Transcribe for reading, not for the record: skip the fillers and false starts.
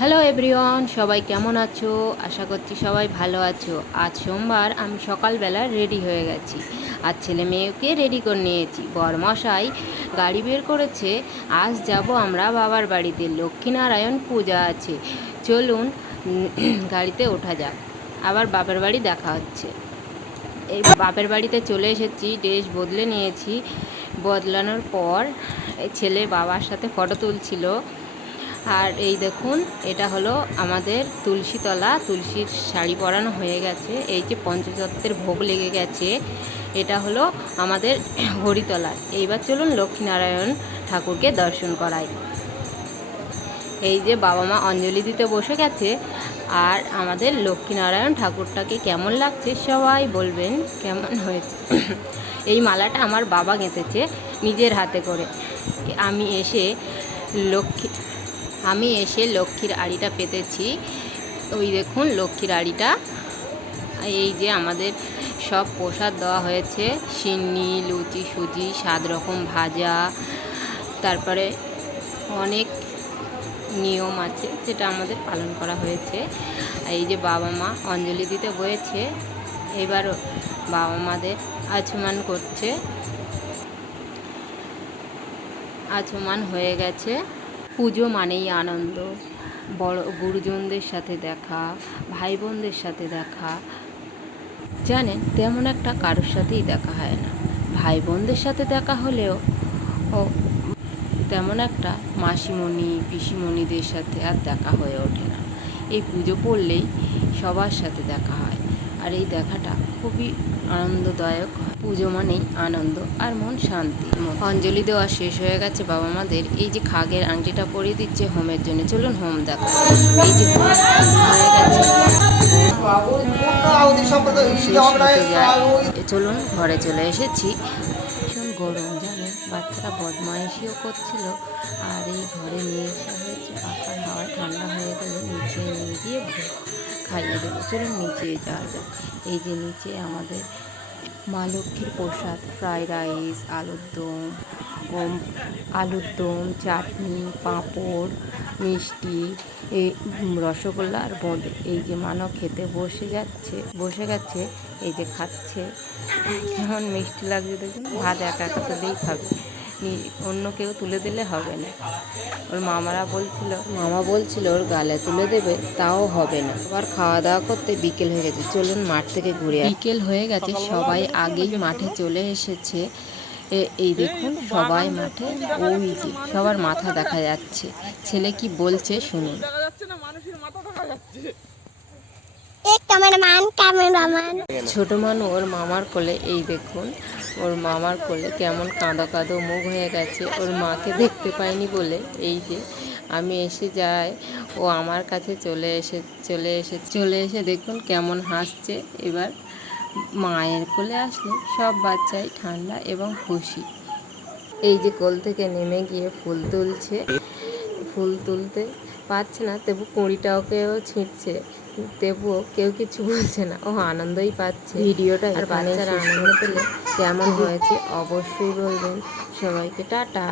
Hello everyone, সবাই কেমন আছো? আশা করছি সবাই ভালো আছো। আজ সোমবার, আমি সকালবেলা রেডি হয়ে গেছি। আর ছেলে মেয়েকে রেডি করে নিয়েছি। বরমশাই গাড়ি বের করেছে। আজ যাব আমরা বাবার বাড়িতে, লক্ষ্মীনারায়ণ পূজা আছে। চলুন গাড়িতে ওঠা যাক, আবার বাপের বাড়ি দেখা হচ্ছে। এই বাপের বাড়িতে চলে এসেছি, ড্রেস বদলে নিয়েছি। বদলানোর পর ছেলে বাবার সাথে ফটো তুলছিল। আর এই দেখুন, এটা হলো আমাদের তুলসীতলা। তুলসীর শাড়ি পরানো হয়ে গেছে। এই যে পঞ্চতত্ত্বের ভোগ লেগে গেছে, এটা হলো আমাদের হরিতলা। এইবার চলুন লক্ষ্মীনারায়ণ ঠাকুরকে দর্শন করাই। এই যে বাবা মা অঞ্জলি দিতে বসে গেছে। আর আমাদের লক্ষ্মীনারায়ণ ঠাকুরটাকে কেমন লাগছে সবাই বলবেন কেমন হয়েছে। এই মালাটা আমার বাবা গেঁথেছে নিজের হাতে করে। আমি এসে লক্ষ্মীর আড়িটা পেতেছি। ওই দেখুন লক্ষ্মীর আড়িটা। এই যে আমাদের সব প্রসাদ দেওয়া হয়েছে, সিন্নি, লুচি, সুজি, 7 রকম ভাজা, তারপরে অনেক নিয়ম আছে যেটা আমাদের পালন করা হয়েছে। এই যে বাবা মা অঞ্জলি দিতে বসেছে। এবার বাবা মাদের আচমান করছে। আচমান হয়ে গেছে। পুজো মানেই আনন্দ। বড় গুরুজনদের সাথে দেখা, ভাই বোনদের সাথে দেখা। জানেন, তেমন একটা কারোর সাথেই দেখা হয় না। ভাই বোনদের সাথে দেখা হলেও তেমন একটা মাসিমণি, পিসিমণিদের সাথে আর দেখা হয়ে ওঠে না। এই পুজো পড়লেই সবার সাথে দেখা হয়। আর এই দেখাটা খুবই আনন্দদায়ক হয়। পুজো মানেই আনন্দ আর মন শান্তি। অঞ্জলি দেওয়া শেষ হয়ে গেছে বাবা মাদের। এই যে খাগের আংটিটা পরিয়ে দিচ্ছে হোমের জন্য। চলুন হোম দেখা। এই যে হোম হয়ে গেছে, চলুন ঘরে চলে এসেছি। ভীষণ গরম, জানেন, বাচ্চারা বদমাইশিও করছিল। আর এই ঘরে নিয়ে আসা হয়েছে পাখার হাওয়ায় ঠান্ডা হয়ে গেলে নিচে নিয়ে গিয়ে খাইয়ে দেবো। চলুন নিচে যাওয়া যাক। এই যে নিচে আমাদের মা লক্ষ্মীর প্রসাদ, ফ্রাইড রাইস, আলুর দম, চাটনি, পাঁপড়, মিষ্টি, এই রসগোল্লা আর বোঁদে। এই যে মানও খেতে বসে গেছে। এই যে খাচ্ছে। কেমন মিষ্টি লাগছে দেখুন। ভাত একা একা তুলেই খাবে, অন্য কেউ তুলে দিলে হবে না। ওর মামা বলছিল ওর গালে তুলে দেবে, তাও হবে না। আবার খাওয়া দাওয়া করতে বিকেল হয়ে গেছে। চলুন মাঠ থেকে ঘুরে বিকেল হয়ে গেছে, সবাই আগেই মাঠে চলে এসেছে। এই দেখুন সবাই মাঠে। ওই যে সবার মাথা দেখা যাচ্ছে। ছেলে কি বলছে শুনুন। ছোট মানু ওর মামার কোলে। এই দেখুন ওর মামার কোলে কেমন কাঁদো কাঁদো মুখ হয়ে গেছে। ওর মাকে দেখতে পায়নি বলে এই যে আমি এসে যাই, ও আমার কাছে চলে এসে দেখুন কেমন হাসছে। এবার মায়ের কোলে আসলে সব বাচ্চাই ঠান্ডা এবং খুশি। এই যে কোল থেকে নেমে গিয়ে ফুল তুলতে পারছে না, তবু কুঁড়িটা ওকেও ছিঁড়ছে। তবুও কেউ কিছু বলছে না, ও আনন্দই পাচ্ছে। ভিডিওটা আর বাচ্চারা আনন্দ পেলে কেমন হয়েছে অবশ্যই বলবেন। সবাইকে টাটা।